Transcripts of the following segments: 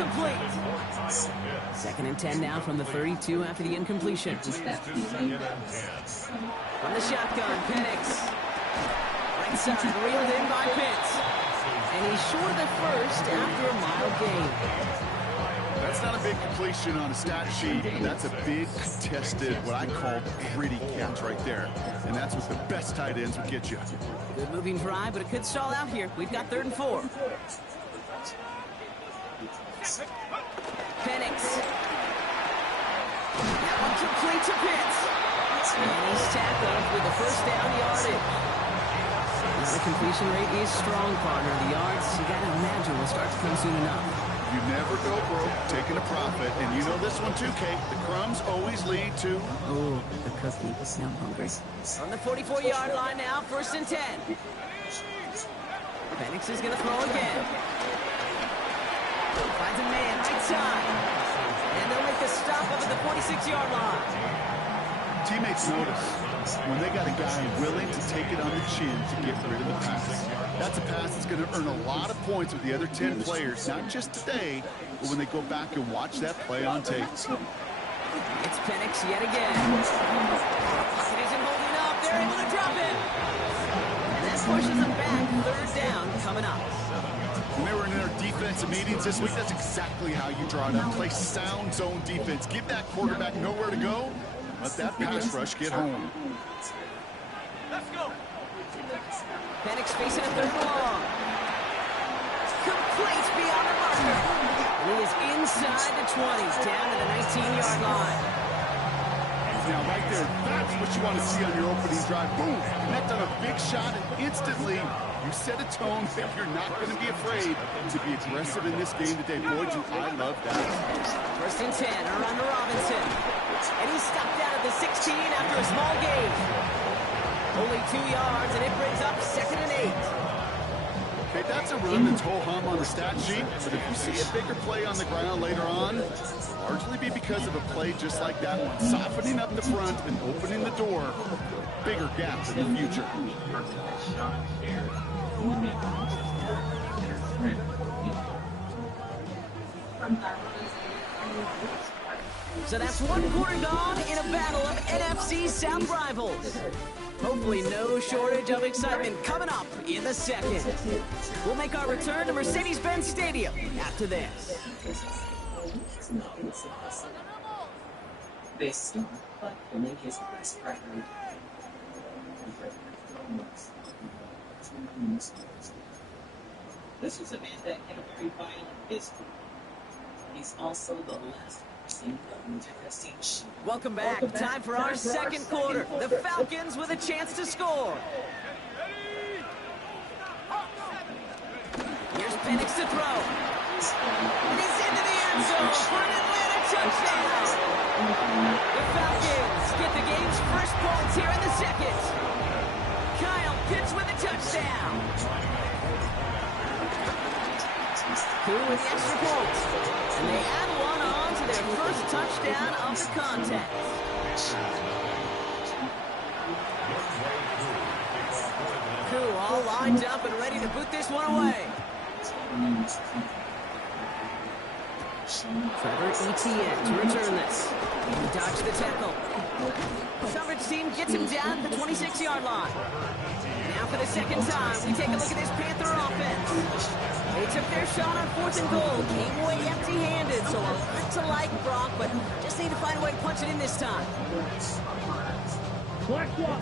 incomplete. 2nd and 10 now from the 32 after the incompletion. From the shotgun, Penix. Right side, reeled in by Pitts. And he's short of the first after a mild gain. That's not a big completion on a stat sheet, but that's a big contested, what I call gritty catch right there. And that's what the best tight ends will get you. Good moving drive, but it could stall out here. We've got 3rd and 4. Penix. Now incomplete to Pitts. And he's tackled with the first down yardage. Now the completion rate is strong, partner. The yards, you got to imagine, will start to come soon enough. You never go broke taking a profit. And you know this one too, Kate. The crumbs always lead to... Oh, the cookie. Now I'm hungry. On the 44-yard line now, 1st and 10. Penix is going to throw again. Finds a man, right side. And they'll make the stop up at the 46-yard line. Teammates notice when they got a guy willing to take it on the chin to get rid of the pass. That's a pass that's going to earn a lot of points with the other 10 players, not just today, but when they go back and watch that play on tape. It's Penix yet again. It isn't holding up. They're able to drop it. And that pushes them back. 3rd down coming up. When they were in our defensive meetings this week, that's exactly how you draw it up. Play sound zone defense. Give that quarterback nowhere to go. Let that pass rush get home. Let's go. Penix facing a 3rd and long. Complete beyond the marker. He is inside the 20s, down to the 19-yard line. Now right there, that's what you want to see on your opening drive. Boom! Connect on a big shot, and instantly you set a tone that you're not going to be afraid to be aggressive in this game today. Boy, do I love that. 1st and 10, around to Robinson. And he's stopped out at the 16 after a small gain. Only 2 yards, and it brings up 2nd and 8. Okay, that's a run that's ho-hum on the stat sheet, but if you see a bigger play on the ground later on, largely be because of a play just like that one, softening up the front and opening the door, bigger gaps in the future. So that's 1 quarter gone in a battle of NFC South rivals. Hopefully no shortage of excitement coming up in the 2nd. We'll make our return to Mercedes-Benz Stadium after this. This was a man that had a very violent history. He's also the last person interesting. Welcome back. Time for our 2nd quarter. The Falcons with a chance to score. Here's Penix to throw. He's into the end zone for an Atlanta touchdown. The Falcons get the game's first points here in the 2nd. Kyle Pitts with a touchdown. Who with the extra point? And they add one on to their first touchdown of the contest. Koo all lined up and ready to boot this one away. Trevor Etienne to return this. He dodged the tackle. Coverage team gets him down at the 26-yard line. Now for the 2nd time, we take a look at this Panther offense. They took their shot on 4th and goal, came away empty-handed, so a lot to like, Brock, but just need to find a way to punch it in this time.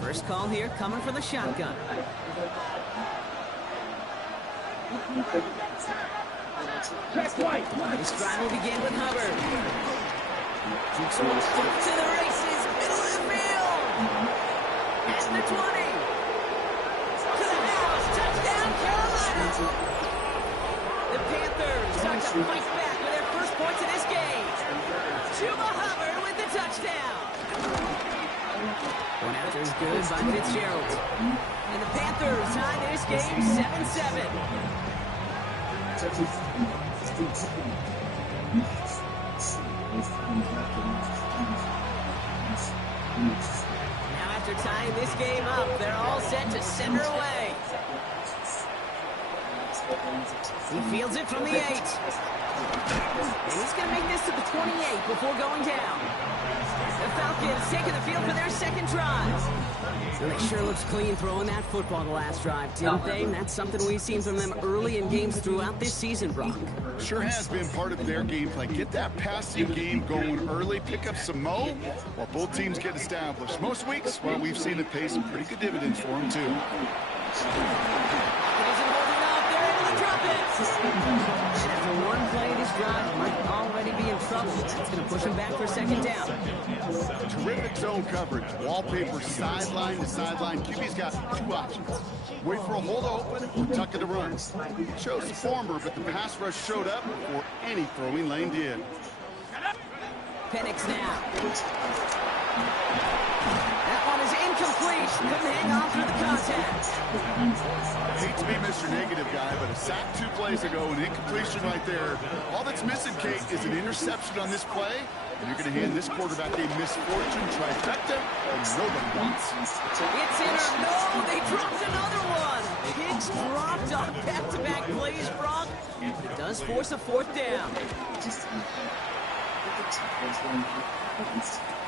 First call here coming from the shotgun. This drive will begin with Hubbard. Jukes one to the races, middle of the field. At the 20. To the house, touchdown Carolina. The Panthers start to fight back with their first points in this game. Chuba Hubbard with the touchdown. One after is good by Fitzgerald. And the Panthers tie this game 7-7. Now after tying this game up, they're all set to send her away. He fields it from the 8. And he's going to make this to the 28 before going down. The Falcons taking the field for their second drive. Well, they sure looks clean throwing that football the last drive, didn't they? And that's something we've seen from them early in games throughout this season, Brock. Sure has been part of their game play. Get that passing game going early, pick up some mo while both teams get established. Most weeks, well, we've seen it pay some pretty good dividends for them, too. It isn't holding up. They're able to drop it. And after one play, this drive might already be in trouble. That's going to push him back for second down. Terrific zone coverage. Wallpaper sideline to sideline. QB's got two options. Wait for a hole to open or tuck it to run. Chose the former, but the pass rush showed up before any throwing lane did. Penix now. That one is incomplete. Couldn't hang on through the contact. I hate to be Mr. Negative guy, but a sack 2 plays ago, an incompletion right there. All that's missing, Kate, is an interception on this play, and you're going to hand this quarterback a misfortune trifecta and nobody wants. It's in or no, they dropped another one. Hicks dropped on back-to-back plays, Brock. It does force a fourth down.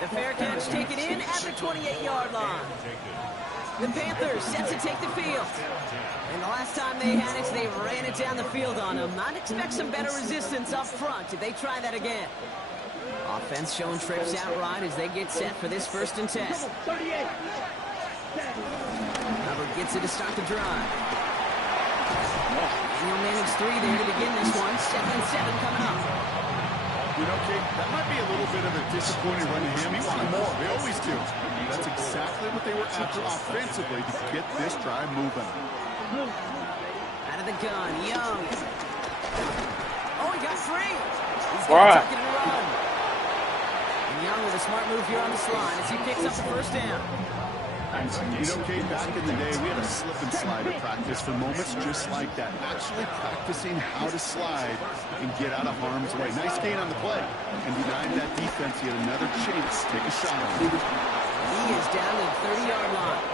The fair catch taken in at the 28-yard line. The Panthers set to take the field. And the last time they had it, they ran it down the field on them. I'd expect some better resistance up front if they try that again. Offense showing trips out right as they get set for this 1st and 10. Hubbard gets it to start the drive. And he'll manage 3 there to begin this one. 2nd and 7 coming up. You know, Kate, that might be a little bit of a disappointing run to him. He wanted more. They always do. That's exactly what they were after offensively to get this drive moving. Out of the gun, Young. Oh, he got free. He's Right. going to tuck it and run. And Young with a smart move here on the slide as he picks up the 1st down. You know, Kate, back in the day, we had a slip and slide at practice for moments just like that. Actually practicing how to slide and get out of harm's way. Nice gain on the play. And denied that defense yet another chance to take a shot on him. He is down to the 30-yard line.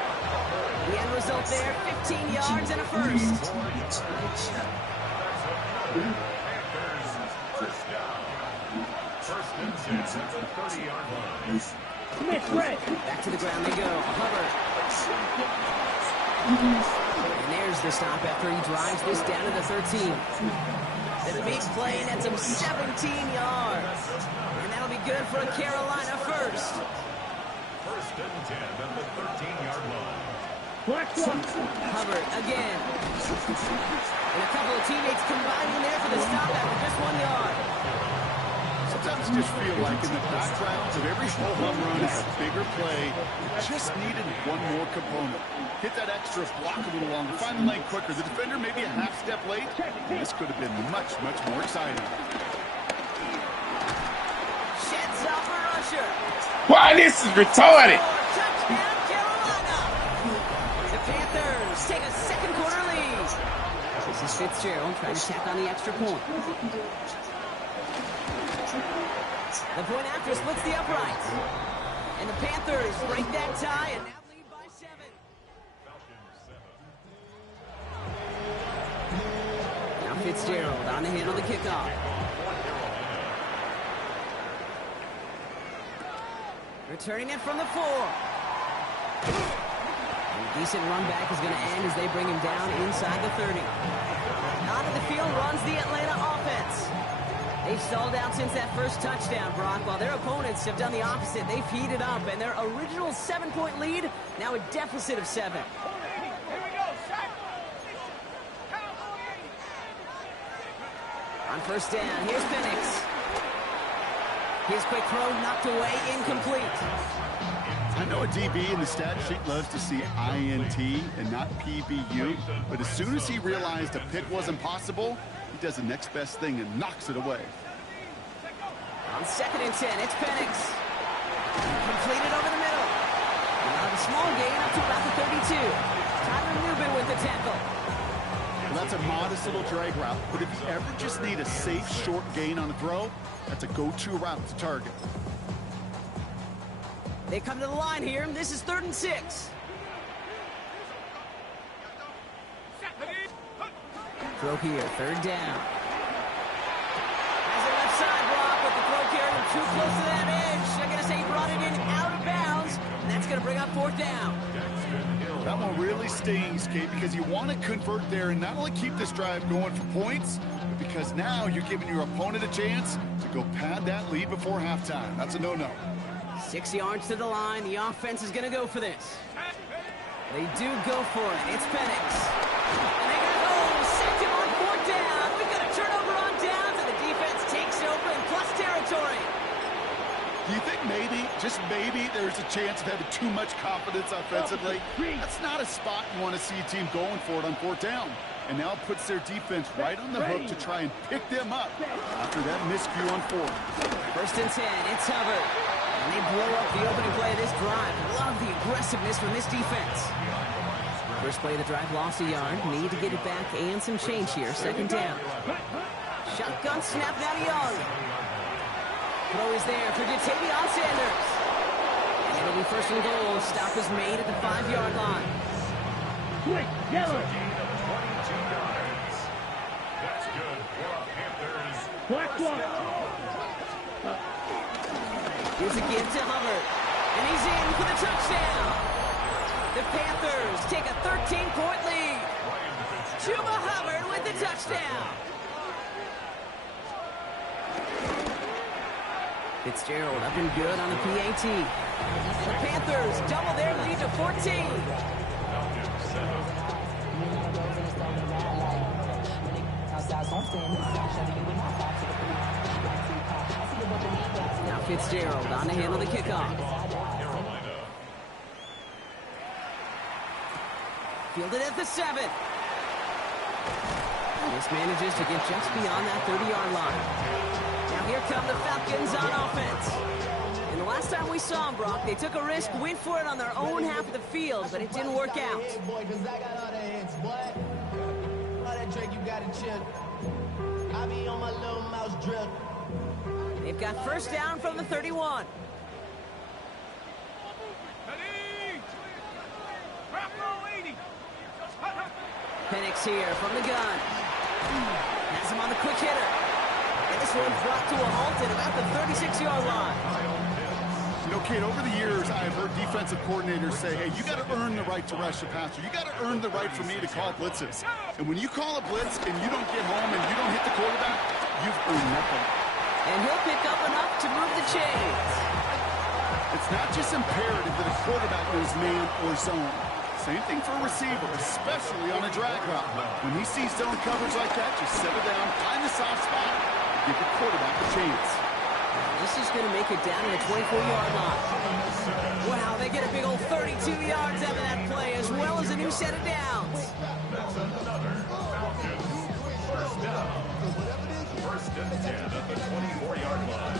The end result there, 15 yards and a 1st. Back to the ground they go. Hubbard. And there's the stop after he drives this down to the 13. The big play nets him 17 yards. And that'll be good for a Carolina 1st. 1st and 10 at the 13-yard line. Hubbard again. And a couple of teammates combining there for the stop after just 1 yard. Sometimes you just feel like in the background of every home run is a bigger play. It just needed one more component. Hit that extra block a little longer. Find the lane quicker. The defender maybe a half step late. This could have been much, much more exciting. Sheds off a rusher. Why, this is retarded. Touchdown, Carolina. The Panthers take a second quarter lead. This is Fitzgerald trying to tack on the extra point. The point after splits the uprights. And the Panthers break that tie and now lead by 7. Now Fitzgerald on the handle the kickoff. Returning it from the 4. And a decent run back is going to end as they bring him down inside the 30. Onto the field runs the Atlanta offense. They've stalled out since that first touchdown, Brock, while their opponents have done the opposite. They've heated up, and their original 7-point lead, now a deficit of 7. On 1st down, here's Penix. His quick throw knocked away, incomplete. I know a DB in the stat sheet loves to see INT and not PBU, but as soon as he realized a pick wasn't possible, he does the next best thing and knocks it away. On 2nd and 10, it's Penix. Completed over the middle. And a small gain up to about the 32. Tyler Nubin with the tackle. Well, that's a modest little drag route, but if you ever just need a safe, short gain on a throw, that's a go-to route to target. They come to the line here. This is 3rd and 6. throw here, third down. Has a left side block, but the throw carried him too close to that edge. They're going to say he brought it in out of bounds, and that's going to bring up fourth down. That one really stings, Kate, because you want to convert there and not only keep this drive going for points, but because now you're giving your opponent a chance to go pad that lead before halftime. That's a no-no. 6 yards to the line. The offense is going to go for this. They do go for it. It's Penix. And they're going to go. Sacked him on fourth down. We've got a turnover on downs, and the defense takes over in plus territory. Do you think maybe, just maybe, there's a chance of having too much confidence offensively? That's not a spot you want to see a team going for it on fourth down. And now it puts their defense right on the hook to try and pick them up after that miscue on fourth. First and 10, it's Hubbard. And they blow up the opening play of this drive. Love the aggressiveness from this defense. First play of the drive, lost a yard. Need to get it back and some change here. Second down. Shotgun snap down to Young. Throw is there for Ja'Tavion Sanders. And it'll be first and goal. Stop is made at the 5-yard line. Quick, yellow. 22 yards. That's good for a Panthers. Black one. Here's a give to Hubbard. And he's in for the touchdown. The Panthers take a 13-point lead. Chuba Hubbard with the touchdown. Fitzgerald up and good on the PAT. And the Panthers double their lead to 14. Now Fitzgerald on to handle the kickoff. Fielded at the 7. This manages to get just beyond that 30-yard line. Now here come the Falcons on offense. And the last time we saw them, Brock, they took a risk, went for it on their own half of the field, but it didn't work out. They've got first down from the 31. Penix here from the gun. Has him on the quick hitter. And this one's brought to a halt at about the 36-yard line. You know, Kate, over the years, I've heard defensive coordinators say, hey, you got to earn the right to rush the passer. You got to earn the right for me to call blitzes. And when you call a blitz and you don't get home and you don't hit the quarterback, you've earned nothing. And he'll pick up enough to move the chains. It's not just imperative that a quarterback knows man or zone. Same thing for a receiver, especially on a drag route. When he sees zone coverage like that, just settle down, find the soft spot, and give the quarterback a chance. This is going to make it down to the 24-yard line. Wow, they get a big old 32 yards out of that play, as well as a new set of downs. That's another Falcons first down. First and 10 at the 24-yard line.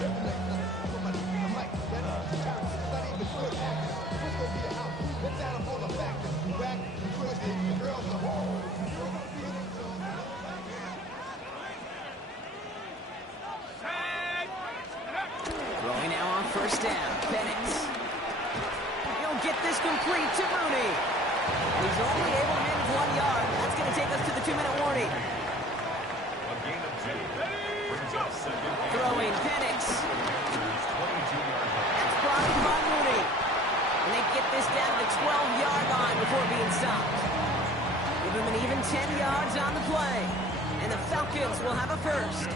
Throwing now on first down. Penix. He'll get this complete to Mooney. He's only able to manage 1 yard. That's going to take us to the 2-minute warning. A gain of 2. Brings up second. Throwing Penix. 22-yard line. That's blocked by Mooney. And they get this down to the 12-yard line before being stopped. Give him an even 10 yards on the play. And the Falcons will have a first.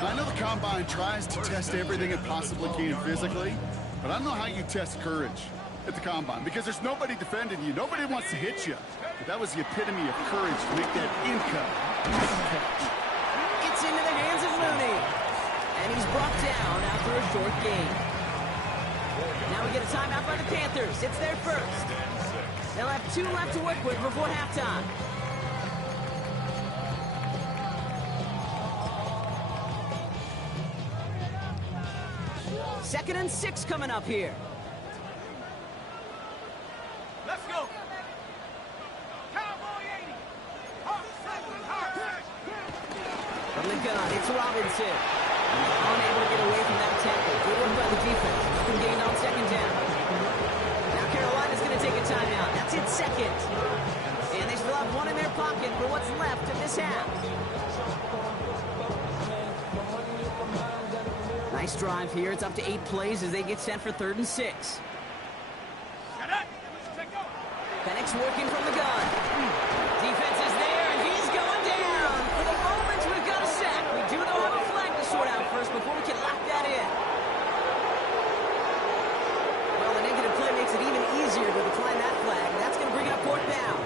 I know the Combine tries to test everything it possibly can physically, but I don't know how you test courage at the Combine, because there's nobody defending you. Nobody wants to hit you. But that was the epitome of courage to make that in-cut catch. It's into the hands of Mooney. And he's brought down after a short gain. Now we get a timeout by the Panthers. It's their first. They'll have 2 left to work with before halftime. Second and 6 coming up here. Let's go. Cowboy 80. From the gun, it's Robinson. He's unable to get away from that tackle. Good work by the defense. Nothing gained on second down. Now Carolina's going to take a timeout. That's its second. And they still have one in their pocket for what's left of this half. Nice drive here. It's up to 8 plays as they get set for 3rd and 6. Penix working from the gun. Defense is there, and he's going down. For the moment, we've got a sack. We do know have a flag to sort out first before we can lock that in. Well, the negative play makes it even easier to decline that flag. That's going to bring up 4th down.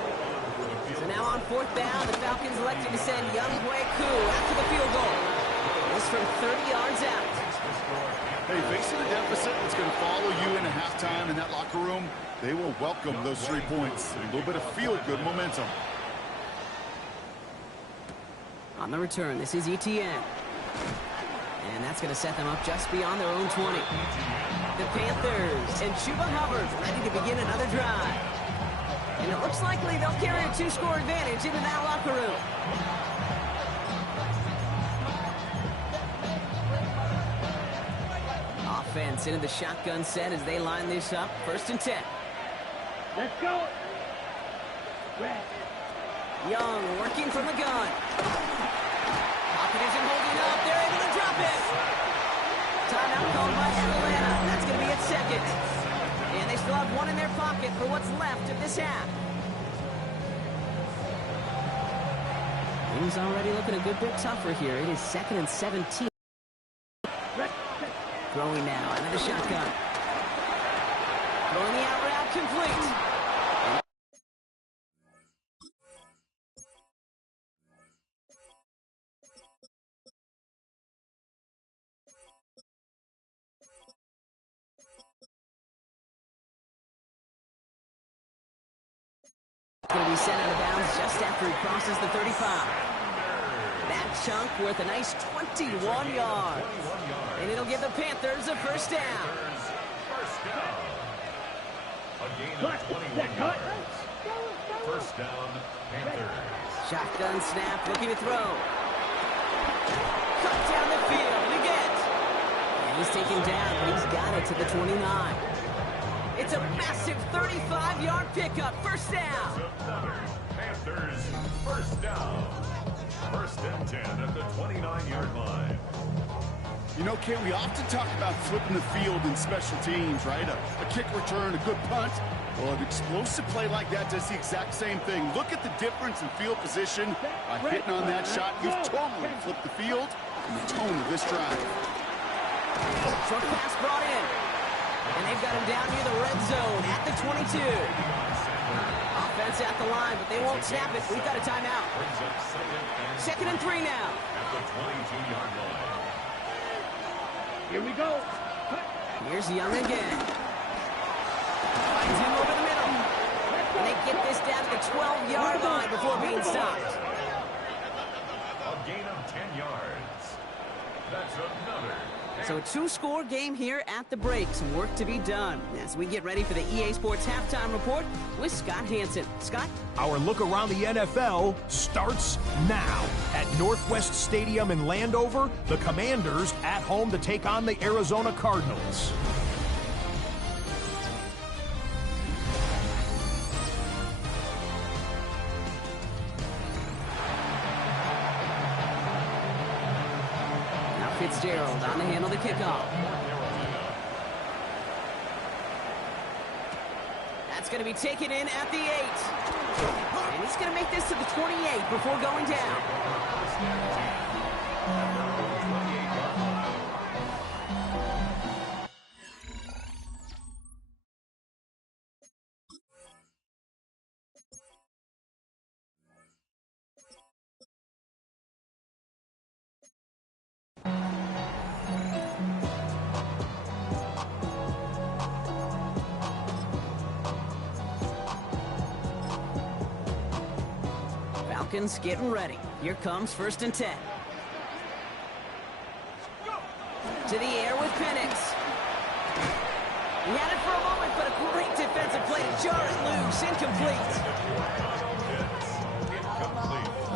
So now on 4th down, the Falcons elected to send Younghoe Koo after the field goal. This from 30 yards out. Hey, facing a deficit that's going to follow you into halftime in that locker room, they will welcome those 3 points. A little bit of feel-good momentum. On the return, this is Etienne. And that's going to set them up just beyond their own 20. The Panthers and Chuba Hubbard ready to begin another drive. And it looks likely they'll carry a 2-score advantage into that locker room. Offense into the shotgun set as they line this up. 1st and 10. Let's go. Young working from the gun. Pocket isn't holding up. They're able to drop it. Timeout called by Atlanta. That's going to be its 2nd. And they still have 1 in their pocket for what's left of this half. Things already looking a good bit tougher here. It is 2nd and 17. Throwing now out of the shotgun. Throwing the out route complete. Going to be sent out of bounds just after he crosses the 35. That chunk worth a nice 21 yards. And it'll give the Panthers a 1st down. A gain of 21 yards. 1st down, Panthers. Shotgun snap, looking to throw. Cut down the field again. And he's taken down, but he's got it to the 29. It's a massive 35-yard pickup. 1st down. Panthers, 1st down. 1st and 10 at the 29-yard line. You know, Kate, we often talk about flipping the field in special teams, right? A kick return, a good punt. Well, an explosive play like that does the exact same thing. Look at the difference in field position. By hitting on that shot, you've totally flipped the field and the tone of this drive. Short pass brought in. And they've got him down near the red zone at the 22. Offense at the line, but they won't snap it. We've got a timeout. 2nd and 3 now. At the 22-yard line. Here we go. Here's Young again. Finds him over the middle. And they get this down to the 12-yard line before being stopped. A gain of 10 yards. That's another. So a 2-score game here at the break. Some work to be done as we get ready for the EA Sports Halftime Report with Scott Hanson. Scott? Our look around the NFL starts now. At Northwest Stadium in Landover, the Commanders at home to take on the Arizona Cardinals. Fitzgerald on to handle the kickoff. That's going to be taken in at the 8. And he's going to make this to the 28 before going down. Falcons getting ready. Here comes 1st and 10. To the air with Penix. He had it for a moment, but a great defensive play to jar it loose. Incomplete.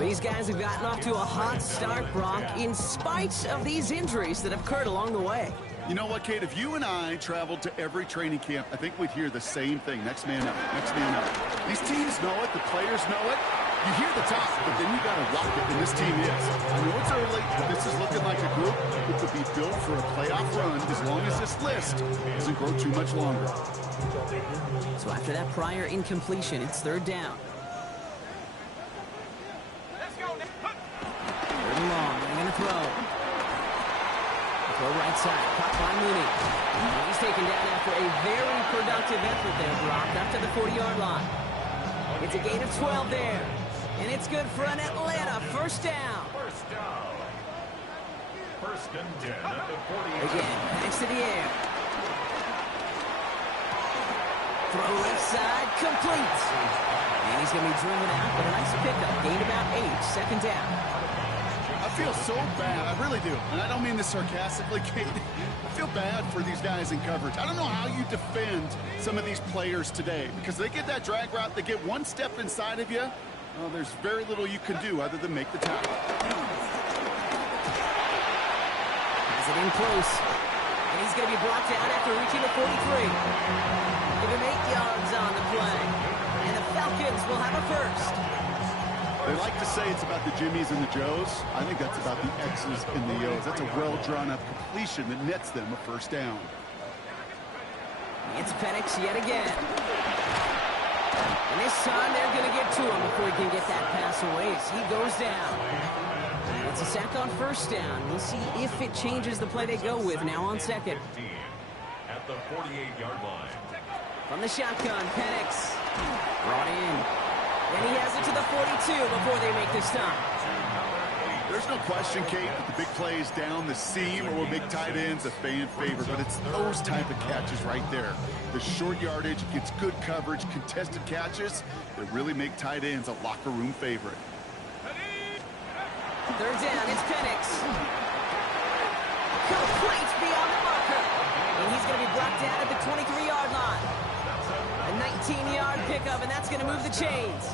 These guys have gotten off to a hot start, Brock, in spite of these injuries that have occurred along the way. You know what, Kate? If you and I traveled to every training camp, I think we'd hear the same thing. Next man up, next man up. These teams know it. The players know it. You hear the top, but then you got to rock it, and this team is. I know it's early, but this is looking like a group who could be built for a playoff run as long as this list doesn't grow too much longer. So after that prior incompletion, it's third down. Third and long, they're going to throw. Throw right side, caught by Mooney. And he's taken down after a very productive effort there, dropped up to the 40-yard line. It's a gain of 12 there. And it's good for an Atlanta first down. First down. First and 10 at the 48. Again, next to the air. Throw left side, complete. And he's going to be driven out, but a nice pickup. Gain about 8, second down. I feel so bad, I really do. And I don't mean this sarcastically, Kate. I feel bad for these guys in coverage. I don't know how you defend some of these players today, because they get that drag route, they get one step inside of you. Well, there's very little you can do other than make the tackle. Has it in close. And he's going to be brought down after reaching the 43. Give him 8 yards on the play. And the Falcons will have a first. They like to say it's about the Jimmies and the Joes. I think that's about the X's and the O's. That's a well-drawn-up completion that nets them a first down. It's Penix yet again. And this time they're going to get to him before he can get that pass away as he goes down. It's a sack on first down. We'll see if it changes the play they go with now on second. 15 at the 48-yard line. From the shotgun, Penix brought in. And he has it to the 42 before they make the stop. There's no question, Kate, that the big plays down the seam or big tight ends a fan favorite, but it's those type of catches right there. The short yardage, gets good coverage, contested catches that really make tight ends a locker room favorite. Third down, it's Penix. Complete beyond the marker. And he's going to be brought down at the 23-yard line. A 19-yard pickup, and that's going to move the chains.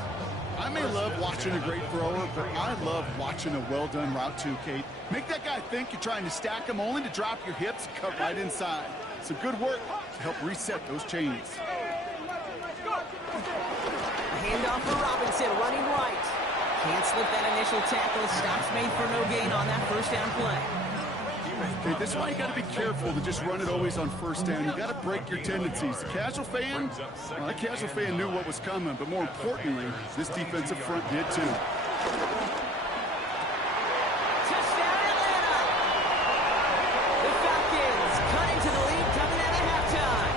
I may love watching a great thrower, but I love watching a well-done route too, Kate. Make that guy think you're trying to stack him only to drop your hips and cut right inside. Some good work to help reset those chains. A handoff for Robinson, running right. Can't slip that initial tackle. Stops made for no gain on that first down play. Okay, this is why you got to be careful to just run it always on first down. You got to break your tendencies. The casual fan, well, that casual fan knew what was coming, but more importantly, this defensive front did too. Touchdown, Atlanta! The Falcons cut into the lead coming out of halftime.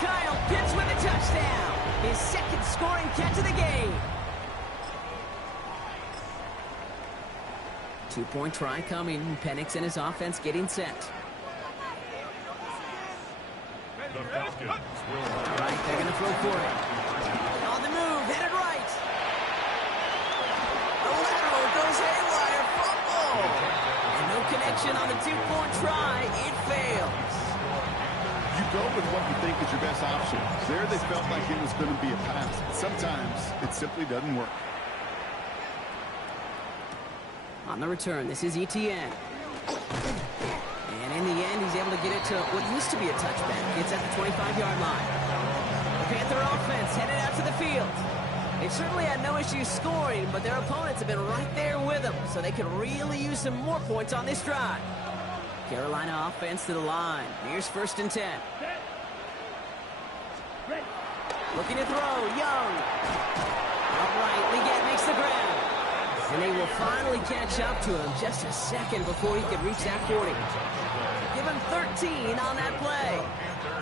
Kyle Pitts with a touchdown. His second scoring catch of the game. 2-point try coming. Penix and his offense getting set. The Falcons will Right, they're going to throw for it. On the move, headed right. The lateral goes haywire. Fumble. And no connection on the 2-point try. It fails. You go with what you think is your best option. There they felt like it was going to be a pass. Sometimes it simply doesn't work. On the return, this is Etienne. And in the end, he's able to get it to what used to be a touchback. It's at the 25-yard line. The Panther offense headed out to the field. They've certainly had no issue scoring, but their opponents have been right there with them, so they could really use some more points on this drive. Carolina offense to the line. Here's first and 10. Looking to throw, Young. Outright, Leggett makes the ground. And they will finally catch up to him just a second before he could reach that 40. Give him 13 on that play.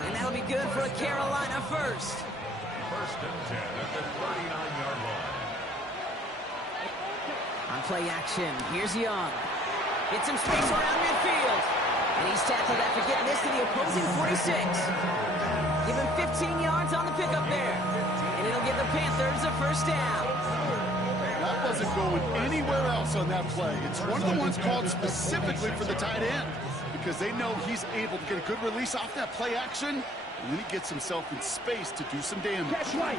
And that'll be good for a Carolina first. First and 10 at the 39-yard line. On play action, here's Young. Get some space around midfield. And he's tackled after getting this to the opposing 46. Give him 15 yards on the pickup there. And it'll give the Panthers a first down. That wasn't going anywhere else on that play. It's one of the ones called specifically for the tight end because they know he's able to get a good release off that play action, and then he gets himself in space to do some damage. That's right.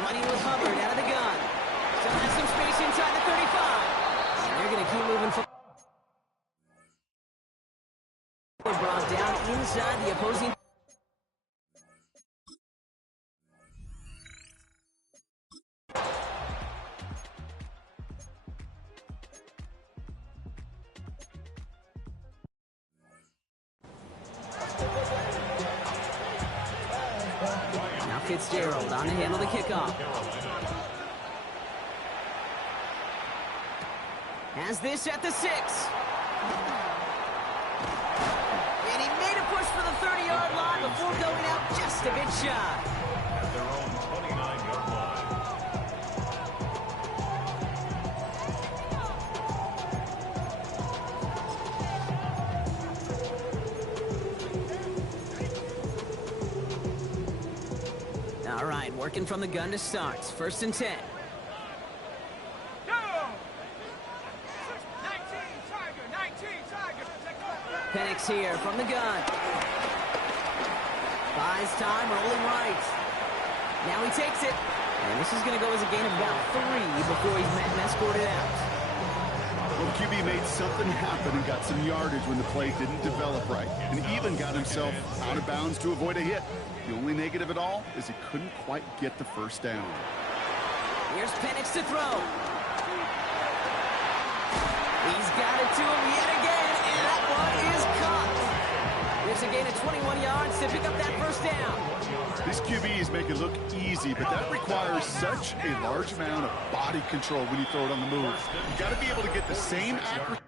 Running with Hubbard out of the gun. Still has some space inside the 35. And they're going to keep moving forward. Brought down inside the opposing. Fitzgerald on to handle the kickoff. Has this at the 6. And he made a push for the 30-yard line before going out just a bit shy. At their own 29-yard line. All right, working from the gun to start. 1st and 10. Penix here from the gun. Buys time, rolling right. Now he takes it. And this is going to go as a gain of about 3 before he's met and escorted out. Well, QB made something happen and got some yardage when the play didn't develop right, and even got himself out of bounds to avoid a hit. The only negative at all is he couldn't quite get the first down. Here's Penix to throw. He's got it to him yet again, and that one is caught. There's a gain of 21 yards to pick up that first down. These QBs make it look easy, but that requires such a large amount of body control when you throw it on the move. You got to be able to get the same accuracy.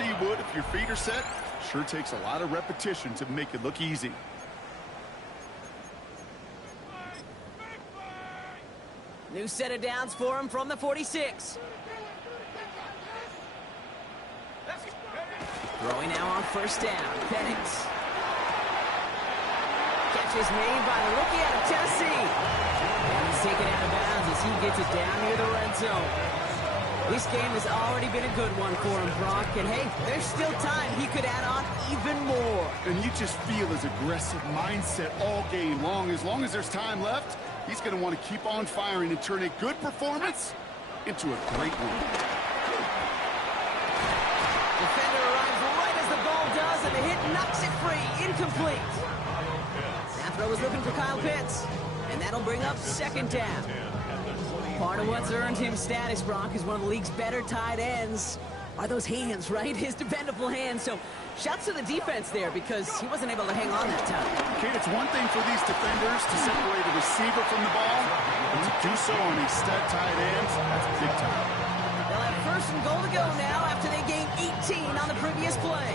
You would if your feet are set. Sure takes a lot of repetition to make it look easy. New set of downs for him from the 46. Throwing now on 1st down. Penix. Catch is made by the rookie out of Tennessee. And he's taken out of bounds as he gets it down near the red zone. This game has already been a good one for him, Brock. And hey, there's still time. He could add on even more. And you just feel his aggressive mindset all game long. As there's time left, he's going to want to keep on firing and turn a good performance into a great one. Defender arrives right as the ball does, and the hit knocks it free. Incomplete. That throw was looking for Kyle Pitts, and that'll bring up 2nd down. Part of what's earned him status, Brock, is one of the league's better tight ends. Are those hands, right? His dependable hands. So shouts to the defense there because he wasn't able to hang on that time. Okay, it's one thing for these defenders to separate a receiver from the ball, but to do so on a stud tight end, that's big time. They'll have 1st and goal to go now after they gained 18 on the previous play.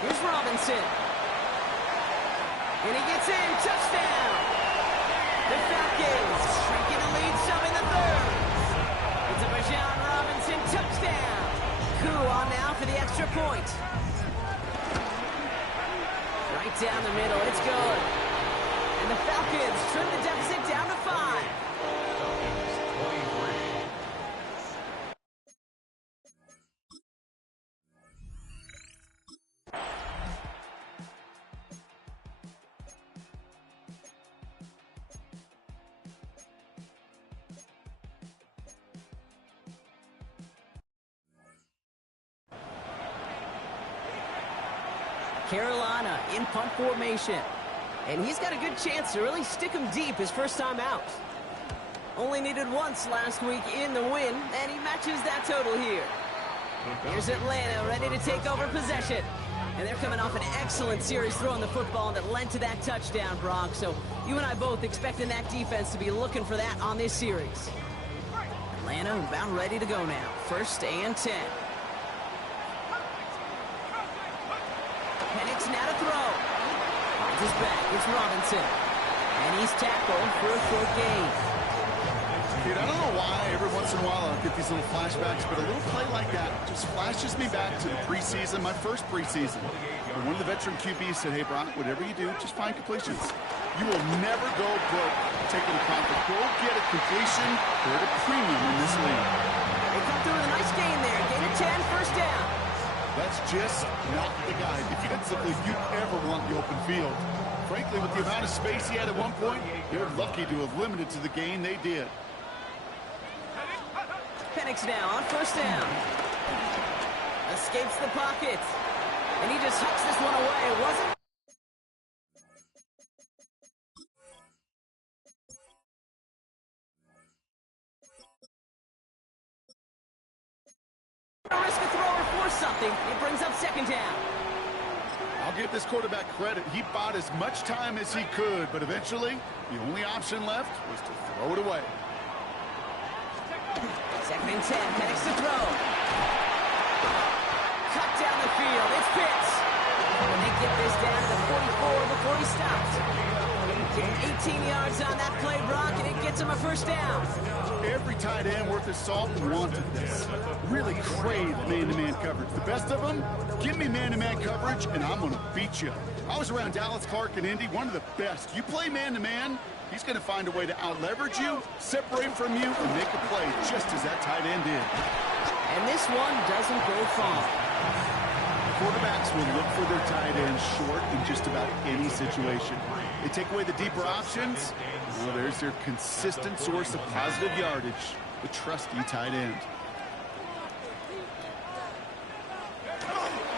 Here's Robinson. And he gets in. Touchdown. The Falcons shrinking the lead some in the 3rd. It's a Bijan Robinson touchdown. Koo on now for the extra point. Right down the middle. It's good. And the Falcons trim the deficit down to 5. Carolina in punt formation. And he's got a good chance to really stick him deep his first time out. Only needed once last week in the win, and he matches that total here. Here's Atlanta ready to take over possession. And they're coming off an excellent series throwing the football that led to that touchdown, Brock. So you and I both expecting that defense to be looking for that on this series. Atlanta about ready to go now. 1st and 10. Penix now to throw. Finds his back. It's Robinson. And he's tackled for a short gain. Dude, I don't know why every once in a while I'll get these little flashbacks, but a little play like that just flashes me back to the preseason, my first preseason. And one of the veteran QBs said, hey, Brock, whatever you do, just find completions. You will never go broke taking a profit. Go get a completion. They're at a premium in this league. They come through with a nice gain there. Gain of 10, 1st down. That's just not the guy defensively you ever want the open field. Frankly, with the amount of space he had at one point, they're lucky to have limited to the gain they did. Penix now on 1st down. Escapes the pocket. And he just hucks this one away. It wasn't. It brings up second down. I'll give this quarterback credit. He bought as much time as he could, but eventually, the only option left was to throw it away. Second and 10. Penix to throw. Cut down the field. It's Pitts. And they get this down to the 44 before he stops. Getting 18 yards on that play, Brock, and it gets him a first down. Every tight end worth his salt wanted this. Really craved man-to-man coverage. The best of them, give me man-to-man coverage, and I'm going to beat you. I was around Dallas Clark and Indy, one of the best. You play man-to-man, he's going to find a way to out-leverage you, separate from you, and make a play just as that tight end did. And this one doesn't go far. Quarterbacks will look for their tight end short in just about any situation. They take away the deeper options. Well, there's their consistent source of positive yardage, the trusty tight end.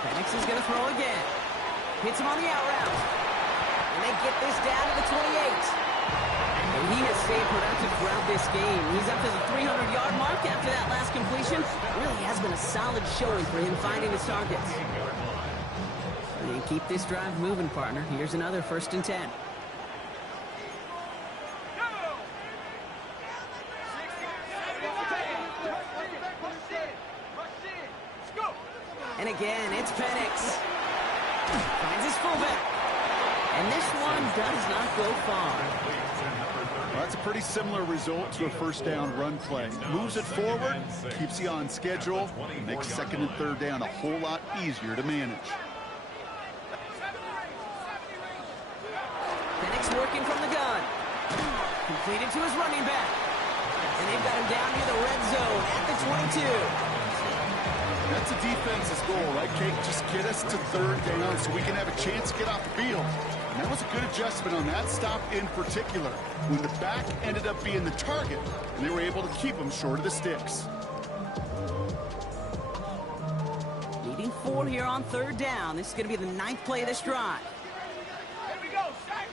Penix is going to throw again. Hits him on the out route. And they get this down to the 28. And he has stayed productive throughout this game. He's up to the 300-yard mark after that last completion. Really has been a solid showing for him finding his targets. And keep this drive moving, partner. Here's another first and 10. And again, it's Penix. Finds his fullback. And this one does not go far. Well, that's a pretty similar result to a first down run play. Moves it forward, keeps you on schedule, makes second and third down a whole lot easier to manage. Penix working from the gun. Completed to his running back. And they've got him down near the red zone at the 22. That's a defense's goal, right, Kate? Just get us to third down so we can have a chance to get off the field. And that was a good adjustment on that stop in particular, when the back ended up being the target, and they were able to keep him short of the sticks. Needing 4 here on third down. This is going to be the 9th play of this drive. Here we go, Shaq.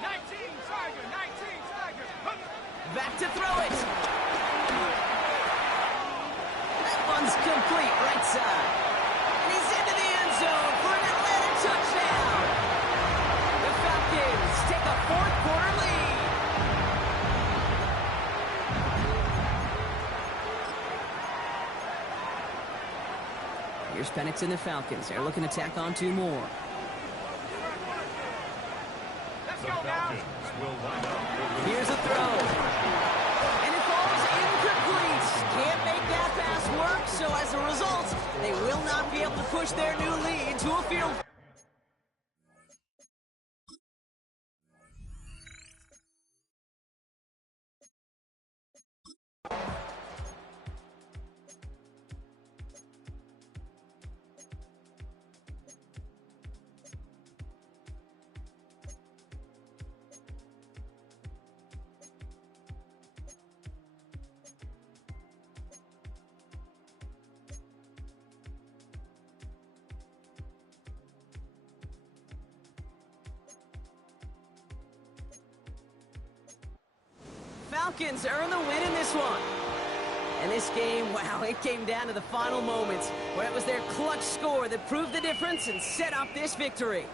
19, Tiger, 19, Tiger. Back to throw it. That one's complete, right side. And he's into the end zone for an Atlanta touchdown. The Falcons take a 4th quarter lead. Here's Penix and the Falcons. They're looking to tack on 2 more. Let's go now. Here's a throw. And it falls incomplete. Can't make that pass work, so as a result, they will not be able to push their new lead to a field. Falcons earn the win in this one. And this game, wow, it came down to the final moments where it was their clutch score that proved the difference and set up this victory.